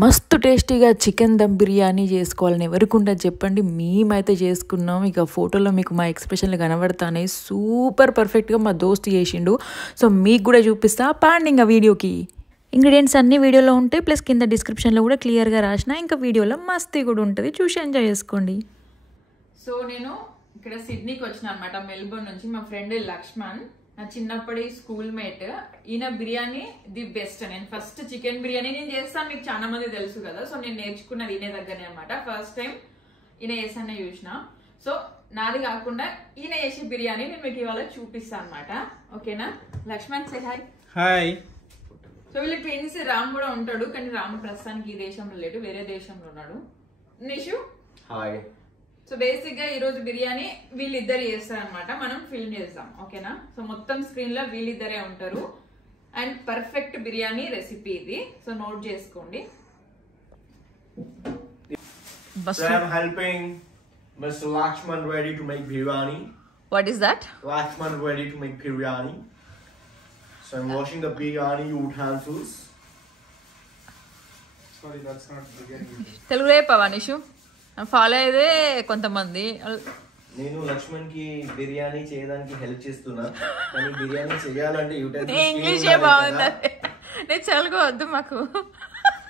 మస్తు టేస్టీగా చికెన్ దమ్ బిర్యానీ చేసుకోవాలని ఎవరికుండా చెప్పండి. మేమైతే చేసుకున్నాం. ఇక ఫోటోలో మీకు మా ఎక్స్ప్రెషన్లు కనబడతానే సూపర్ పర్ఫెక్ట్గా మా దోస్తు చేసిండు. సో మీకు కూడా చూపిస్తా పాండి ఇంకా వీడియోకి. ఇంగ్రీడియంట్స్ అన్ని వీడియోలో ఉంటాయి, ప్లస్ కింద డిస్క్రిప్షన్లో కూడా క్లియర్గా రాసిన. ఇంకా వీడియోలో మస్తీ కూడా ఉంటుంది, చూసి ఎంజాయ్ చేసుకోండి. సో నేను ఇక్కడ సిడ్నీకి వచ్చిన అనమాట, మెల్బోర్న్ నుంచి. మా ఫ్రెండ్ లక్ష్మణ్, నా చిన్నప్పటి స్కూల్ మేట్. ఈయన బిర్యానీ ది బెస్ట్. నేను ఫస్ట్ చికెన్ బిర్యానీ నేను చేస్తాను, మీకు చాలా మంది తెలుసు కదా. సో నేను నేర్చుకున్నది ఈయన దగ్గరనే అనమాట. ఫస్ట్ టైం ఈయన చేసానే చూసిన. సో నాది కాకుండా ఈయన చేసే బిర్యానీ నేను మీకు ఇవాళ చూపిస్తాను అనమాట. ఓకేనా? Lakshman say hi. Hi. So వీళ్ళ ట్విన్స్ రామ్ కూడా ఉంటాడు, కానీ రామ్ ప్రస్తుతానికి ఈ దేశంలో లేడు, వేరే దేశంలో ఉన్నాడు. నిషు హాయ్. సో బేసిక్ గా ఈ రోజు బిర్యానీ వీళ్ళిద్దరు చేస్తారు అనమాట, మనం ఫిల్మ్ చేస్తాం. ఓకేనా? సో మొత్తం స్క్రీన్ లో వీళ్ళిద్దరే ఉంటారు. అండ్ పర్ఫెక్ట్ బిర్యానీ రెసిపీ ఇది, సో నోట్ చేసుకోండి. So I'm helping Mr. Lakshman ready to make biryani. What is that? Lakshman ready to make biryani. So I'm washing the biryani utensils. Sorry, that's not biryani. Telugu రేపవా Nishu? Follow అయితే కొంతమంది. నేను లక్ష్మణ్ కి బిర్యానీ చేయడానికి help చేస్తున్నా, కానీ బిర్యానీ చేయాలంటే ఇంగ్లీష్ బాగుంది, నేను తెలుగు వద్దు మాకు.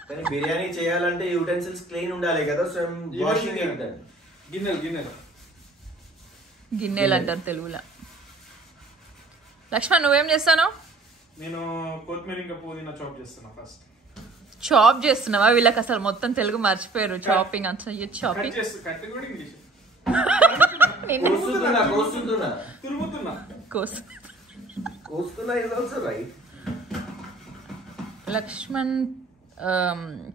కానీ బిర్యానీ చేయాలంటే యూటెన్సిల్స్ క్లీన్ ఉండాలి కదా. So I'm washing it. గిన్నెలు అంటారు తెలుగులో. లక్ష్మణ్ నువ్వేం చేస్తాను? నేను కొత్తిమీర ఇంకా పుదీనా చాప్ చేస్తున్నా. ఫస్ట్ చాప్ చేస్తున్నావా? వీళ్ళకి అసలు మొత్తం తెలుగు మర్చిపోయారు. చాపింగ్ అంతా చాపింగ్ లక్ష్మణ్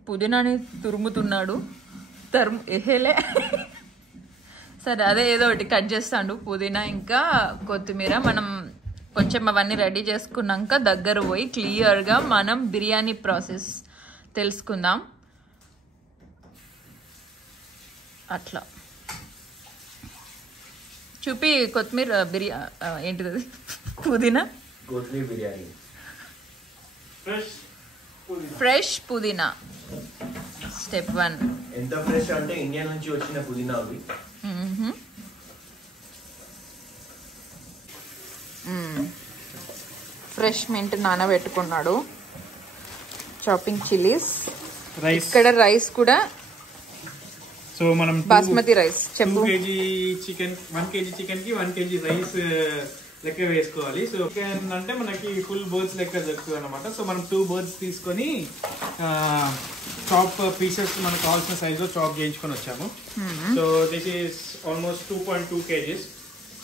పుదీనాని తురుముతున్నాడు. ఎహేలే సరే, అదే ఏదో ఒకటి కట్ చేస్తాడు. పుదీనా ఇంకా కొత్తిమీర. మనం కొంచెం అవన్నీ రెడీ చేసుకున్నాక దగ్గర పోయి క్లియర్గా మనం బిర్యానీ ప్రాసెస్ తెలుసుకుందాం. అట్లా చూపి. కొత్తిమీర ఏంటిది అది? పుదీనా కొత్తిమీర బిర్యానీ, ఫ్రెష్ పుదీనా. స్టెప్ 1. ఎంత ఫ్రెష్ అంటే ఇండియా నుంచి వచ్చిన పుదీనా అవి. ఫ్రెష్ మింట్ నానబెట్టుకున్నాడు. Chopping chillies. ఇక్కడ రైస్ కూడా సో మనం basmati rice. 2 kg chicken, 1 kg chicken కి 1 kg రైస్ లెక్క వేసుకోవాలి. సో చికెన్ అంటే మనకి ఫుల్ బర్డ్స్ లెక్క దొరుకుతుంది అనమాట. సో మనం 2 బర్డ్స్ తీసుకొని చాప్ పీసెస్ మనకు కావాల్సిన సైజులో చాప్ చేయించుకొని వచ్చాము. So this is almost 2.2 kgs.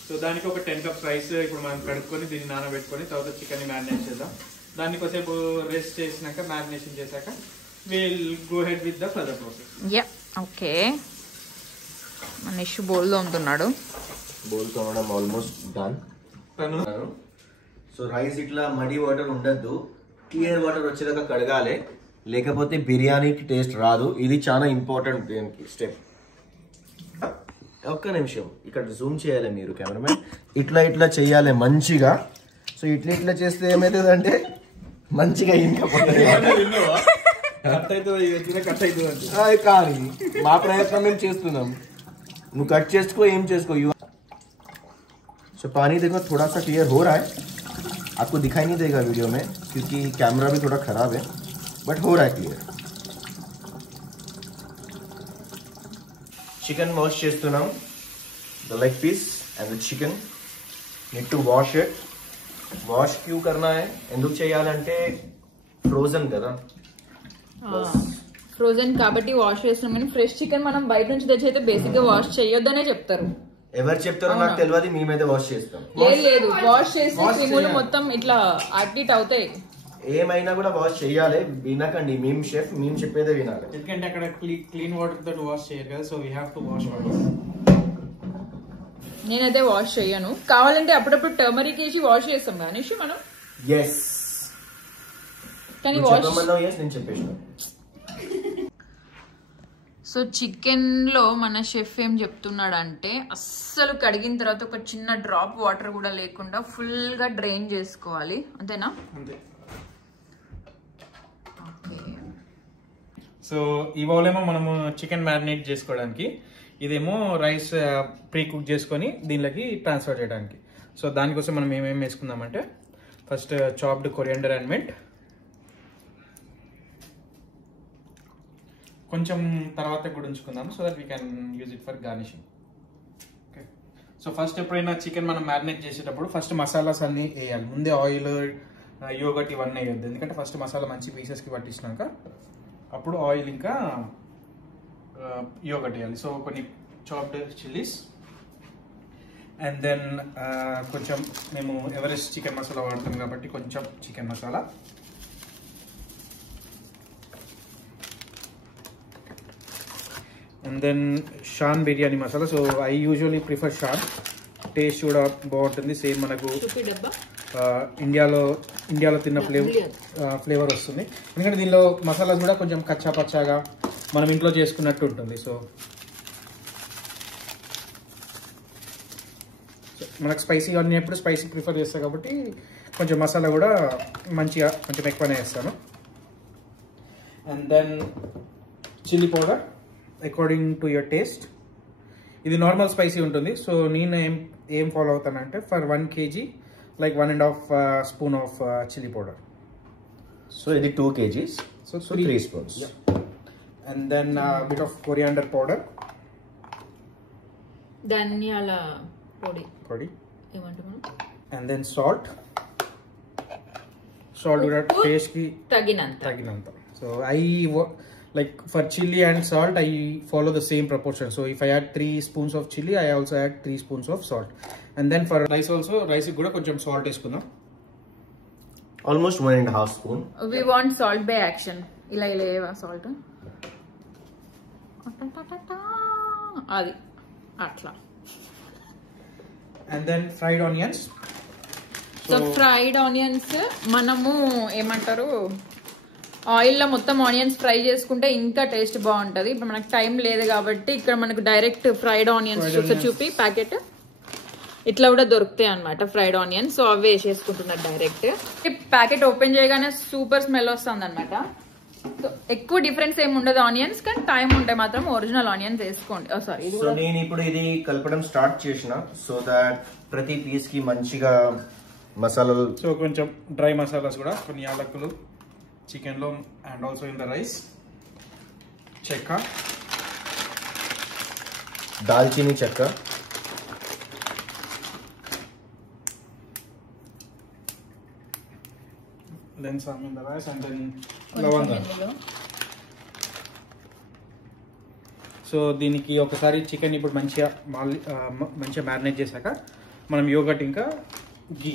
So దానికి ఒక 10 cups రైస్ ఇప్పుడు మనం కడుక్కొని దీన్ని నానబెట్టుకొని తర్వాత చికెన్ ని మ్యారినేట్ చేద్దాం. దాన్ని కొద్దిసేపు రెస్ట్ చేసినాక, మ్యారినేషన్ చేశాక will go head with the further process. Yeah, okay. Manish bowl తోముతున్నాడు. బౌల్ తోమడం ఆల్మోస్ట్ డన్. సో రైస్ ఇట్లా మడి వాటర్ ఉండద్దు, క్లియర్ వాటర్ వచ్చేదాకా కడగాలి, లేకపోతే బిర్యానీకి టేస్ట్ రాదు. ఇది చాలా ఇంపార్టెంట్ దీనికి స్టెప్. ఒక్క నిమిషం ఇక్కడ జూమ్ చేయాలి మీరు కెమెరామెన్. ఇట్లా ఇట్లా చేయాలి మంచిగా. సో ఇట్లా ఇట్లా చేస్తే ఏమవుతుంది అంటే మంచిగా ఇంకా కానీ మా ప్రయత్నం మేము చేస్తున్నాం. నువ్వు కట్ చేసుకో, ఏం చేసుకో. सो पानी देखो थोड़ा सा क्लियर हो रहा है, आपको दिखाई नहीं देगा वीडियो में क्योंकि कैमरा भी थोड़ा ख़राब है, बट हो रहा है क्लियर. चिकन वॉश చేస్తున్నాం. the leg piece and the chicken need to wash it. wash क्यों करना है, ఎందుకు చేయాలంటే ఫ్రోజన్ కదా. ఫ్రోజన్ కాబట్టి వాష్ చేస్తున్నాం. కానీ ఫ్రెష్ చికెన్ మనం బయట నుంచి తెచ్చైతే బేసిక్ గా వాష్ చేయొద్దనే చెప్తారు. ఎవరు చెప్తారో నాకు తెలియదు, మేమైతే వాష్ చేస్తాం. లేదు, వాష్ చేస్తే క్రిములు మొత్తం ఇట్లా యాక్టివేట్ అవుతాయి. ఏమైనా కూడా వాష్ చేయాలి. వినకండి, మేము షెఫ్, మేము చెప్పేదే వినాలి. ఎందుకంటే అక్కడ క్లీన్ వాటర్ తోటి వాష్ చేయరు కదా. So we have to wash water. నేనైతే వాష్ చేయను. కావాలంటే అప్పుడప్పుడు టర్మరిక్ వేసి వాష్ చేస్తాం కానీ మనం. ఎస్, కానీ వాష్ నేను చెప్పేసాను. సో చికెన్లో మన షెఫ్ ఏం చెప్తున్నాడంటే అస్సలు కడిగిన తర్వాత ఒక చిన్న డ్రాప్ వాటర్ కూడా లేకుండా ఫుల్గా డ్రైన్ చేసుకోవాలి. అంతేనా? అంతే. ఓకే. సో ఈ బౌల్ ఏమో మనము చికెన్ మ్యారినేట్ చేసుకోవడానికి, ఇదేమో రైస్ ప్రీ కుక్ చేసుకొని దీనిలోకి ట్రాన్స్ఫర్ చేయడానికి. సో దానికోసం మనం ఏమేమి వేసుకుందామంటే first chopped coriander and mint, కొంచెం తర్వాత కూడా ఉంచుకుందాము so that we can use it for garnishing. Okay, so first ఎప్పుడైనా చికెన్ మనం మ్యారినేట్ చేసేటప్పుడు ఫస్ట్ మసాలాస్ అన్నీ వేయాలి. ముందే ఆయిల్, యోగట్ ఇవన్నీ వేయద్దు, ఎందుకంటే ఫస్ట్ మసాలా మంచి పీసెస్కి పట్టించినాక అప్పుడు ఆయిల్ ఇంకా యోగట్ వేయాలి. సో కొన్ని చాప్డ్ చిల్లీస్ అండ్ దెన్ కొంచెం మేము ఎవరెస్ట్ చికెన్ మసాలా వాడతాం కాబట్టి కొంచెం chicken masala, and then Shan biryani masala. So I usually prefer Shan, taste కూడా బాగుంటుంది. సేమ్ మనకు ఇండియాలో తిన్న ఫ్లేవర్ వస్తుంది, ఎందుకంటే దీనిలో మసాలాస్ కూడా కొంచెం కచ్చా పచ్చాగా మనం ఇంట్లో చేసుకున్నట్టు ఉంటుంది. సో మనకు స్పైసీగా ఉన్నప్పుడు స్పైసీ ప్రిఫర్ చేస్తాను కాబట్టి కొంచెం మసాలా కూడా మంచిగా కొంచెం ఎక్కువనే వేస్తాను. And then chilli powder according to your taste. ఇది నార్మల్ స్పైసీ ఉంటుంది. సో నేను ఏం ఫాలో అవుతానంటే for 1 kg like 1.5 spoon of chili powder. So it is 2 kgs. So 3 spoons. Yeah. And then a bit of coriander powder. ధనియాల పొడి. And then salt. Salt కూడా taste కి తగినంత. So like for chili and salt I follow the same proportion. So if I add 3 spoons of chili, I also add 3 spoons of salt. And then for rice also, rice కూడా కొంచెం salt వేసుకుందాం. Almost 1.5 spoon. We want salt by action. ఇలా ఏవా salt అది అట్లా. And then fried onions. So fried onions మనము ఏమంటారు ఆయిల్లో మొత్తం ఆనియన్స్ ఫ్రై చేసుకుంటే ఇంకా టేస్ట్ బాగుంటది. ఇప్పుడు మనకు టైం లేదు కాబట్టి ఇక్కడ మనకు డైరెక్ట్ ఫ్రైడ్ ఆనియన్స్ చూపి ప్యాకెట్ ఇట్లా కూడా దొరుకుతాయి అనమాట ఫ్రైడ్ ఆనియన్స్. సో అవి వేసేసుకుంటున్నారు డైరెక్ట్. ప్యాకెట్ ఓపెన్ చేయగానే సూపర్ స్మెల్ వస్తుంది అనమాట. సో ఎక్కువ డిఫరెన్స్ ఏమి ఉండదు ఆనియన్స్, కానీ టైం ఉంటే మాత్రం ఒరిజినల్ ఆనియన్స్ వేసుకోండి. సారీ, సో నేను ఇప్పుడు ఇది కలపడం స్టార్ట్ చేసిన సో దట్ ప్రతి పీస్ కి మంచిగా మసాలాలు. సో కొంచెం డ్రై మసాలాస్ కూడా, కొన్ని యాలకులు చికెన్ లో and also in the rice, చెక్క, దాల్చిని చెక్క, then some in the rice and then లవంగా. సో దీనికి ఒకసారి చికెన్ ఇప్పుడు మంచిగా మ్యారినేట్ చేశాక మనం యోగట్ ఇంకా గీ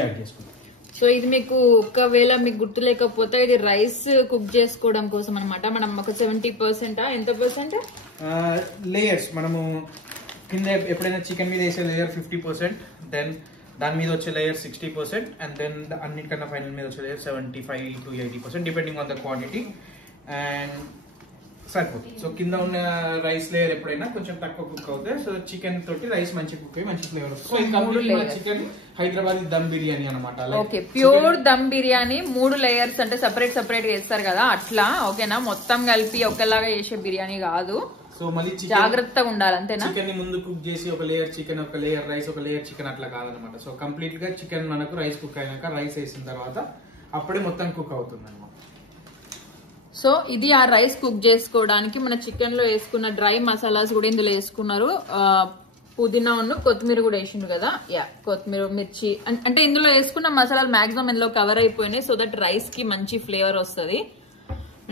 యాడ్ చేసుకుంటాం. సో ఇది మీకు ఒకవేళ మీకు గుర్తు లేకపోతే ఇది రైస్ కుక్ చేసుకోవడం కోసం అనమాట. మనం ఒక 70% ఎంత పర్సెంట్ లేయర్స్ మనము కింద ఎప్పుడైనా చికెన్ మీద వేసే లేయర్ 50%, దెన్ దాని మీద వచ్చే లేయర్ 60%, అండ్ దెన్ అన్నిటికన్నా ఫైనల్ మీద వచ్చే layer 75 to 80% depending on the quantity and సరిపోతుంది. సో కింద ఉన్న రైస్ లేయర్ ఎప్పుడైనా కొంచెం తక్కువ కుక్ అవుతాయి. సో చికెన్ తోటి రైస్ మంచి కుక్ అయ్యి మంచి ఫ్లేవర్ వస్తుంది. చికెన్ హైదరాబాద్ దమ్ బిర్యానీ అనమాట. Okay, pure dum biryani 3 layers అంటే సపరేట్ చేస్తారు కదా అట్లా. ఓకేనా, మొత్తం కలిపి ఒకలాగా చేసే బిర్యానీ కాదు. సో మళ్ళీ జాగ్రత్తగా ఉండాలి అంతేనా. చికెన్ ని ముందు కుక్ చేసి ఒక లేయర్ చికెన్, ఒక లేయర్ రైస్, ఒక లేయర్ చికెన్ అట్లా కాదనమాట. సో కంప్లీట్ గా చికెన్ మనకు రైస్ కుక్ అయినాక రైస్ వేసిన తర్వాత అప్పుడే మొత్తం కుక్ అవుతుంది అనమాట. సో ఇది ఆ రైస్ కుక్ చేసుకోవడానికి మన చికెన్ లో వేసుకున్న డ్రై మసాలాస్ కూడా ఇందులో వేసుకున్నారు. పుదీనా కొత్తిమీర కూడా వేసిండు కదా. కొత్తిమీర, మిర్చి అంటే ఇందులో వేసుకున్న మసాలాలు మాక్సిమం ఇందులో కవర్ అయిపోయినాయి. సో దట్ రైస్ కి మంచి ఫ్లేవర్ వస్తుంది.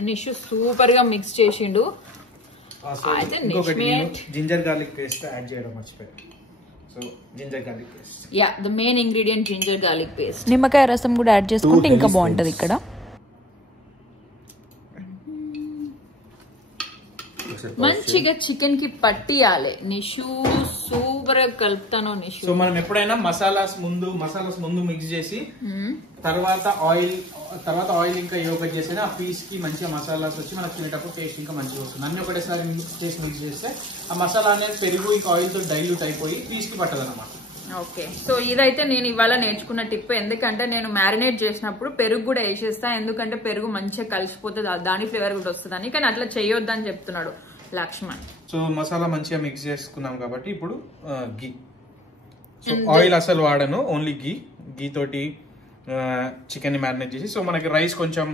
నిషు సూపర్ గా మిక్స్ చేసిండు. అయితే జింజర్ గార్లిక్ పేస్ట్ యాడ్ చేయడం మర్చిపోయాను. So ginger garlic paste, the main ingredient ginger garlic paste. నిమ్మకాయ రసం కూడా యాడ్ చేసుకుంటే ఇంకా బాగుంటది. ఇక్కడ మంచిగా చికెన్ కి పట్టియాలి. నిషు సూపర్ గా కలుపుతాను నిషు. సో మనం ఎప్పుడైనా మసాలాస్ ముందు మిక్స్ చేసి తర్వాత ఆయిల్ ఇంకా యోగట్ చేస్తే ఆ పీస్ కి మంచిగా మసాలాస్ వచ్చి మనకు తినేటప్పుడు టేస్ట్ ఇంకా మంచిగా వస్తుంది. అన్ని ఒకటేసారి మిక్స్ చేస్తే ఆ మసాలా అనేది పెరుగు ఇంకా ఆయిల్ తో డైల్యూట్ అయిపోయి పీస్ కి పట్టదు అనమాట. ఓకే, సో ఇదైతే నేను ఇవాళ నేర్చుకున్న టిప్. ఎందుకంటే నేను మ్యారినేట్ చేసినప్పుడు పెరుగు కూడా వేసేస్తా, ఎందుకంటే పెరుగు మంచిగా కలిసిపోతుంది, దాని ఫ్లేవర్ కూడా వస్తుందని. కానీ అట్లా చేయొద్దని చెప్తున్నాడు లక్ష్మణ్. సో మసాలా మంచిగా మిక్స్ చేసుకున్నాం కాబట్టి ఇప్పుడు గీ. సో ఆయిల్ అసలు వాడను, ఓన్లీ గీ తోటి చికెన్ ని మ్యారినేట్ చేసి. సో మనకి రైస్ కొంచెం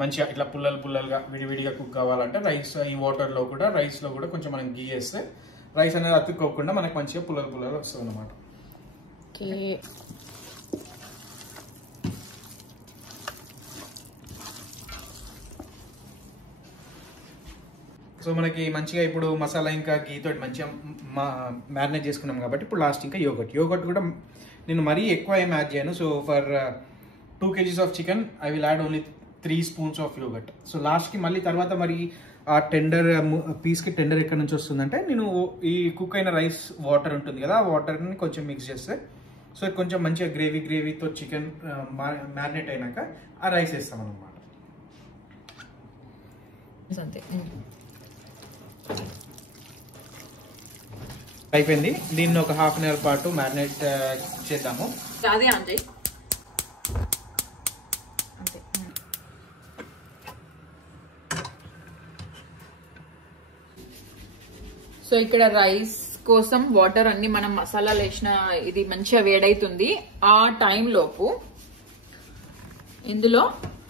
మంచిగా ఇట్లా పుల్లలుగా విడివిడిగా కుక్ కావాలంటే రైస్ ఈ వాటర్ లో కూడా రైస్ లో కూడా కొంచెం మనం గీ వేస్తే రైస్ అనేది అతుక్కోకుండా మనకి మంచిగా పుల్లలు వస్తుంది అన్నమాట. సో మనకి మంచిగా ఇప్పుడు మసాలా ఇంకా గీ తోటి మంచిగా మ్యారినేట్ చేసుకున్నాం కాబట్టి ఇప్పుడు లాస్ట్ ఇంకా యోగర్ట్ కూడా నేను మరీ ఎక్కువ ఏం యాడ్ చేయను. So for 2 kgs of chicken I will add only 3 spoons of yoghurt. So లాస్ట్కి మళ్ళీ తర్వాత మరి ఆ టెండర్ పీస్కి టెండర్ ఎక్కడి నుంచి వస్తుందంటే నేను ఈ కుక్ అయిన రైస్ వాటర్ ఉంటుంది కదా, ఆ వాటర్ని కొంచెం మిక్స్ చేస్తే సో కొంచెం మంచిగా గ్రేవీతో చికెన్ మ్యారినేట్ అయినాక ఆ రైస్ వేస్తాం అన్నమాట. అయిపోయింది. దీన్ని ఒక 1/2 hour పాటు మ్యారినేట్ చేద్దాము. అదే అంతే. సో ఇక్కడ రైస్ కోసం వాటర్ అన్ని మనం మసాలాలు వేసిన ఇది మంచిగా వేడైతుంది. ఆ టైం లోపు ఇందులో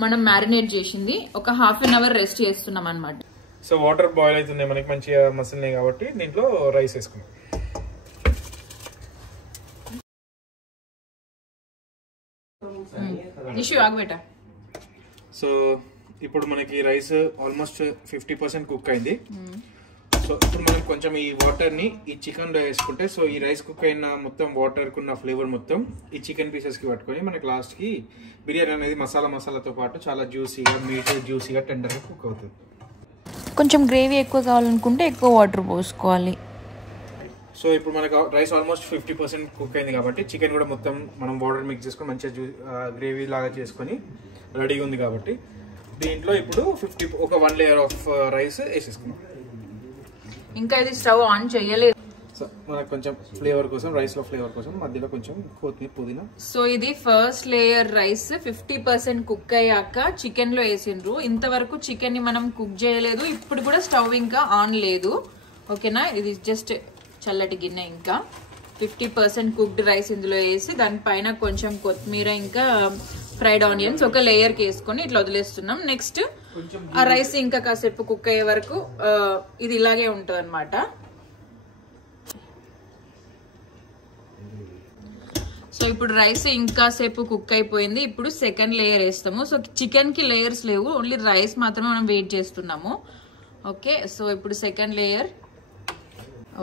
మనం మ్యారినేట్ చేసింది ఒక 1/2 hour రెస్ట్ చేస్తున్నాం అన్నమాట. సో వాటర్ బాయిల్ అవుతుంది, మనకి మంచిగా మసాలాయి కాబట్టి దీంట్లో రైస్ వేసుకున్నాం. సో ఇప్పుడు మనకి రైస్ ఆల్మోస్ట్ 50% కుక్ అయింది. సో ఇప్పుడు మనం కొంచెం ఈ వాటర్ ని ఈ చికెన్ లో వేసుకుంటే సో ఈ రైస్ కుక్ అయిన మొత్తం వాటర్ కున్న ఫ్లేవర్ మొత్తం ఈ చికెన్ పీసెస్ కి పట్టుకొని మనకి లాస్ట్ కి బిర్యానీ అనేది మసాలాతో పాటు చాలా జ్యూసీగా టెండర్ గా కుక్ అవుతుంది. కొంచెం గ్రేవీ ఎక్కువ కావాలనుకుంటే ఎక్కువ వాటర్ పోసుకోవాలి. సో ఇప్పుడు మనకు రైస్ ఆల్మోస్ట్ 50% కుక్ అయింది కాబట్టి చికెన్ కూడా మొత్తం మనం వాటర్ మిక్స్ చేసుకొని మంచిగా గ్రేవీ లాగా చేసుకొని రెడీగా ఉంది కాబట్టి దీంట్లో ఇప్పుడు 1 layer ఆఫ్ రైస్ వేసేసుకున్నాం. ఇంకా ఇది స్టవ్ ఆన్ చేయలేదు. సో మనకు కొంచెం ఫ్లేవర్ కోసం రైస్ లో ఫ్లేవర్ కోసం మధ్యలో కొంచెం కొత్తిమీర పుదీనా. సో ఇది ఫస్ట్ లేయర్ రైస్ 50% కుక్ అయ్యాక చికెన్ లో వేసిండ్రు. ఇంతవరకు చికెన్ ని మనం కుక్ చేయలేదు, ఇప్పుడు కూడా స్టవ్ ఇంకా ఆన్ లేదు. ఓకేనా, ఇది జస్ట్ చల్లటి గిన్నె. ఇంకా 50% కుక్డ్ రైస్ ఇందులో వేసి దానిపైన కొంచెం కొత్తిమీర ఇంకా ఫ్రైడ్ ఆనియన్స్ ఒక లేయర్ కి వేసుకొని ఇట్లా వదిలేస్తున్నాం. నెక్స్ట్ ఆ రైస్ ఇంకా కాసేపు కుక్ అయ్యే వరకు ఇది ఇలాగే ఉంటుంది అనమాట. సో ఇప్పుడు రైస్ ఇంకా సేపు కుక్ అయిపోయింది. ఇప్పుడు సెకండ్ లేయర్ వేస్తాము. సో చికెన్ కి లేయర్స్ లేవు, ఓన్లీ రైస్ మాత్రమే మనం వెయిట్ చేస్తున్నాము. ఓకే, సో ఇప్పుడు సెకండ్ లేయర్.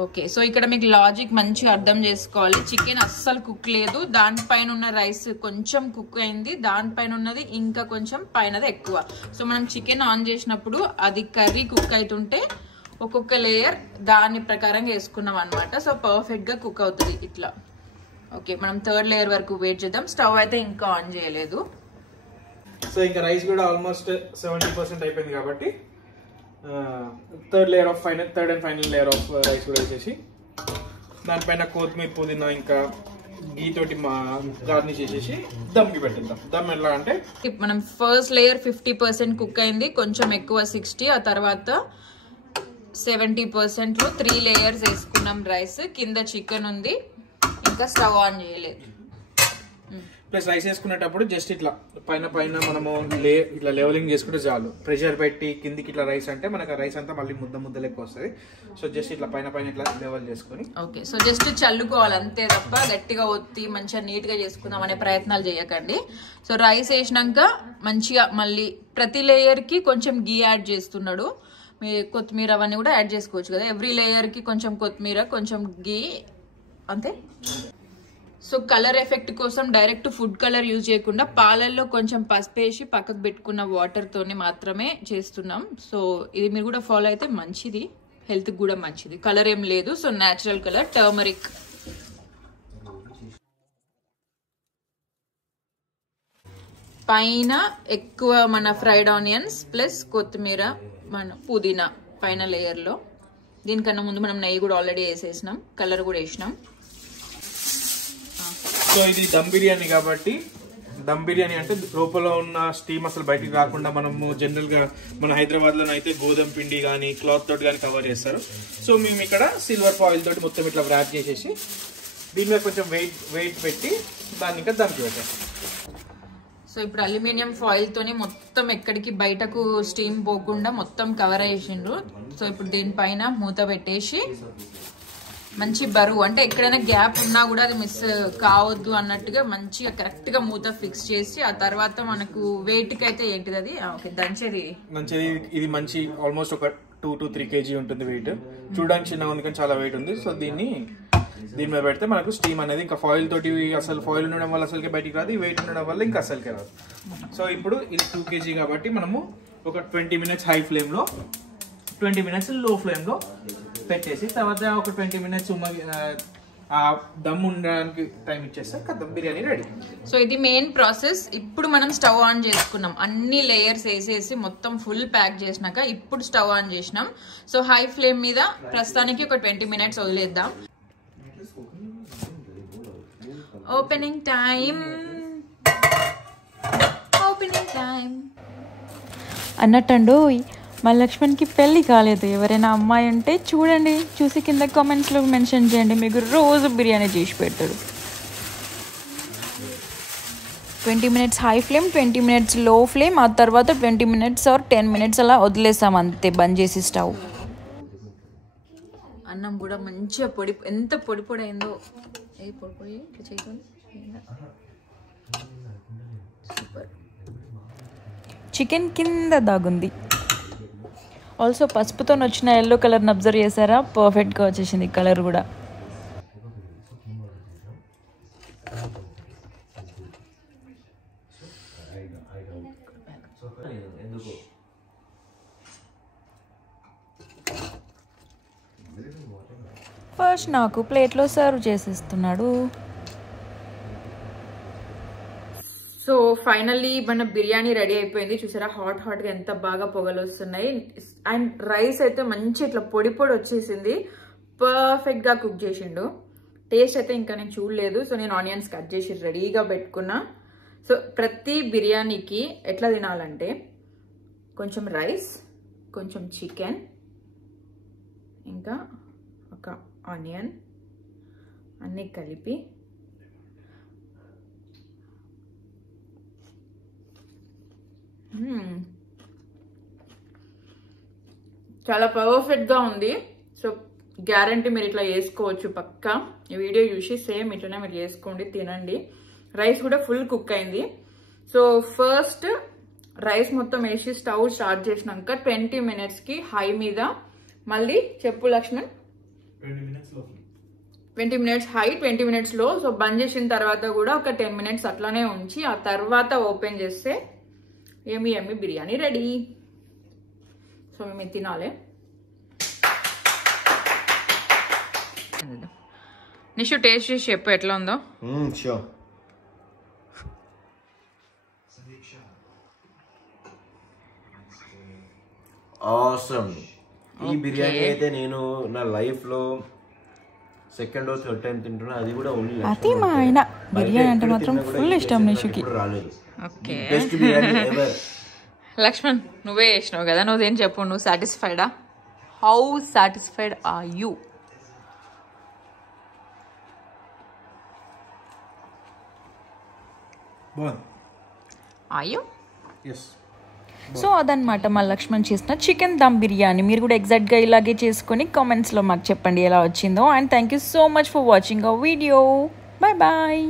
ఓకే, సో ఇక్కడ మీకు లాజిక్ మంచిగా అర్థం చేసుకోవాలి. చికెన్ అస్సలు కుక్ లేదు, దానిపైన ఉన్న రైస్ కొంచెం కుక్ అయింది, దానిపైన ఉన్నది ఇంకా కొంచెం పైనది ఎక్కువ. సో మనం చికెన్ ఆన్ చేసినప్పుడు అది కర్రీ కుక్ అవుతుంటే ఒక్కొక్క లేయర్ దాని ప్రకారంగా వేసుకున్నాం అనమాట. సో పర్ఫెక్ట్ గా కుక్ అవుతుంది ఇట్లా. ఓకే, మనం థర్డ్ లేయర్ వరకు వెయిట్ చేద్దాం. స్టవ్ అయితే ఇంకా ఆన్ చేయలేదు. సో ఇంకా రైస్ కూడా ఆల్మోస్ట్ 70% అయిపోయింది కాబట్టి third and final layer of rice కూడా వేసేసి దానిపైన కొత్తిమీర పుదీనా ఇంకా గీ తోటి గార్నిష్ చేసేసి దమ్కి పెట్టిద్దాం. దమ్ ఎలా అంటే మనం ఫస్ట్ లేయర్ 50% కుక్ అయింది, కొంచెం ఎక్కువ 60, ఆ తర్వాత 70% లో 3 లేయర్స్ వేసుకున్నాం రైస్. కింద చికెన్ ఉంది, ఇంకా స్టవ్ ఆన్ చేయలేదు. ప్లస్ రైస్ వేసుకునేటప్పుడు జస్ట్ ఇట్లా పైన మనము ఇట్లా లెవెలింగ్ చేసుకుంటే చాలు. ప్రెషర్ పెట్టి కిందికి ఇట్లా రైస్ అంటే మనకు రైస్ అంతా మళ్ళీ ముద్ద లెక్క వస్తుంది. సో జస్ట్ ఇట్లా పైన ఇట్లా లెవెల్ చేసుకొని ఓకే, సో జస్ట్ చల్లుకోవాలి అంతే తప్ప గట్టిగా ఒత్తి మంచిగా నీట్ గా చేసుకుందాం అనే ప్రయత్నాలు చేయకండి. సో రైస్ వేసినాక మంచిగా మళ్ళీ ప్రతి లేయర్ కి కొంచెం గీ యాడ్ చేస్తున్నాడు. మీ కొత్తిమీర అవన్నీ కూడా యాడ్ చేసుకోవచ్చు కదా. ఎవ్రీ లేయర్ కి కొంచెం కొత్తిమీర, కొంచెం గీ, అంతే. సో కలర్ ఎఫెక్ట్ కోసం డైరెక్ట్ ఫుడ్ కలర్ యూజ్ చేయకుండా పాలల్లో కొంచెం పసుపు వేసి పక్కకు పెట్టుకున్న వాటర్ తోనే మాత్రమే చేస్తున్నాం. సో ఇది మీరు కూడా ఫాలో అయితే మంచిది, హెల్త్ కూడా మంచిది. కలర్ ఏం లేదు, సో న్యాచురల్ కలర్ టర్మరిక్. పైన ఎక్కువ మన ఫ్రైడ్ ఆనియన్స్ ప్లస్ కొత్తిమీర, మన పుదీనా పైన లేయర్ లో. దీనికన్నా ముందు మనం నెయ్యి కూడా ఆల్రెడీ వేసేసినాం, కలర్ కూడా వేసినాం. సో ఇది దమ్ బిర్యానీ కాబట్టి, దమ్ బిర్యానీ అంటే లోపల ఉన్న స్టీమ్ అసలు బయటికి రాకుండా మనము జనరల్గా మన హైదరాబాద్లో అయితే గోధుమ పిండి కానీ క్లాత్ తోటి కానీ కవర్ చేస్తారు. సో మేము ఇక్కడ సిల్వర్ ఫాయిల్ తోటి మొత్తం ఇట్లా ర్యాప్ చేసేసి దీని మీద కొంచెం వెయిట్ పెట్టి దాన్ని ఇంకా దమ్కి పెట్టాం. సో ఇప్పుడు అల్యూమినియం ఫాయిల్ తోని మొత్తం ఎక్కడికి బయటకు స్టీమ్ పోకుండా మొత్తం కవర్ చేసిండ్రు. సో ఇప్పుడు దీనిపైన మూత పెట్టేసి మంచి బరువు అంటే ఎక్కడైనా గ్యాప్ ఉన్నా కూడా అది మిస్ కావద్దు అన్నట్టుగా మంచిగా కరెక్ట్ గా మూత ఫిక్స్ చేసి ఆ తర్వాత మనకు వెయిట్ కి అయితే ఏంటిది అది ఓకే దంచేది ఇది మంచి ఆల్మోస్ట్ ఒక 2 to 3 kg ఉంటుంది వెయిట్. చూడడానికి చిన్నగా ఉంది కానీ చాలా వెయిట్ ఉంది. సో దీని మీద పెడితే మనకు స్టీమ్ అనేది ఇంకా ఫాయిల్ తోటి అసలు ఫాయిల్ ఉండడం వల్ల అసలుకే బయటికి రాదు, ఈ వెయిట్ ఉండడం వల్ల ఇంకా అసలుకే రాదు. సో ఇప్పుడు ఇది 2 kg కాబట్టి మనము ఒక 20 minutes హై ఫ్లేమ్ లో 20 minutes లో ఫ్లేమ్ లో పెట్టేసి తర్వాత ఒక 20 minutes ఆ దమ్ ఉండడానికి టైం ఇచ్చేస్తే దమ్ బిర్యానీ రెడీ. సో ఇది మెయిన్ ప్రాసెస్. ఇప్పుడు మనం స్టవ్ ఆన్ చేసుకున్నాం, అన్ని లేయర్స్ వేసేసి మొత్తం ఫుల్ ప్యాక్ చేసినాక ఇప్పుడు స్టవ్ ఆన్ చేసినాం. సో హై ఫ్లేమ్ మీద ప్రస్తుతానికి ఒక 20 minutes వదిలేద్దాం. ఓపెనింగ్ టైం అన్నట్టండు మా లక్ష్మణ్కి పెళ్ళి కాలేదు. ఎవరైనా అమ్మాయి ఉంటే చూడండి, చూసి కింద కామెంట్స్లో మెన్షన్ చేయండి, మీకు రోజు బిర్యానీ చేసి పెడతాడు. 20 minutes హై ఫ్లేమ్, 20 minutes లో ఫ్లేమ్, ఆ తర్వాత 20 minutes or 10 minutes అలా వదిలేస్తాం అంతే బంద్ చేసి స్టవ్. అన్నం కూడా మంచిగా ఎంత పొడి అయిందో. ఏ పొడి ఇట్లా చేయకుండా సూపర్. చికెన్ కింద దాగుంది. ఆల్సో పసుపుతో వచ్చిన ఎల్లో కలర్ని అబ్జర్వ్ చేశారా? పర్ఫెక్ట్గా వచ్చేసింది కలర్ కూడా. ఫస్ట్ నాకు ప్లేట్లో సర్వ్ చేసేస్తున్నాడు. సో ఫైనల్లీ మన బిర్యానీ రెడీ అయిపోయింది. చూసారా హాట్ గా ఎంత బాగా పొగలు వస్తున్నాయి. అండ్ రైస్ అయితే మంచి ఇట్లా పొడి వచ్చేసింది. పర్ఫెక్ట్ గా కుక్ చేసిండు. టేస్ట్ అయితే ఇంకా నేను చూడలేదు. సో నేను ఆనియన్స్ కట్ చేసి రెడీగా పెట్టుకున్నా. సో ప్రతి బిర్యానీకి ఎట్లా తినాలంటే కొంచెం రైస్, కొంచెం చికెన్, ఇంకా ఒక ఆనియన్ అన్నీ కలిపి చాలా పర్ఫెక్ట్ గా ఉంది. సో గ్యారంటీ మీరు ఇట్లా చేసుకోవచ్చు పక్కా. ఈ వీడియో చూసి సేమ్ ఇట్లనే మీరు చేసుకోండి, తినండి. రైస్ కూడా ఫుల్ కుక్ అయింది. సో ఫస్ట్ రైస్ మొత్తం వేసి స్టవ్ స్టార్ట్ చేసినాక 20 minutes కి హై మీద, మళ్ళీ చెప్పు లక్ష్మణ్, 20 minutes హై, 20 minutes లో. సో బంద్ చేసిన తర్వాత కూడా ఒక 10 minutes అట్లానే ఉంచి ఆ తర్వాత ఓపెన్ చేస్తే యమ్మీ బిర్యానీ రెడీ. సో మేము తినాలి. నిషు టేస్ట్ చేసి చెప్పు ఎట్లా ఉందో. షూర్. ఆసమ్. ఈ బిర్యానీ అయితే నేను నా లైఫ్ లో సెకండ్ or third time తింటున్నా. అది కూడా ఓన్లీ అది మా ఆయన బిర్యానీ అంటే మాత్రం ఫుల్ ఇష్టం నిషుకి. రాలేదు. Okay best biryani ever. Laxman నువ్వే చేసినావు కదా, నువ్వేం చెప్పు, నువ్వు సాటిస్ఫైడా? How satisfied are you? Are you? So అదనమాట మా లక్ష్మణ్ చేసిన చికెన్ దమ్ బిర్యానీ. మీరు కూడా ఎగ్జాక్ట్గా ఇలాగే చేసుకొని కామెంట్స్లో మాకు చెప్పండి ఎలా వచ్చిందో. And thank you so much for watching our video. Bye bye.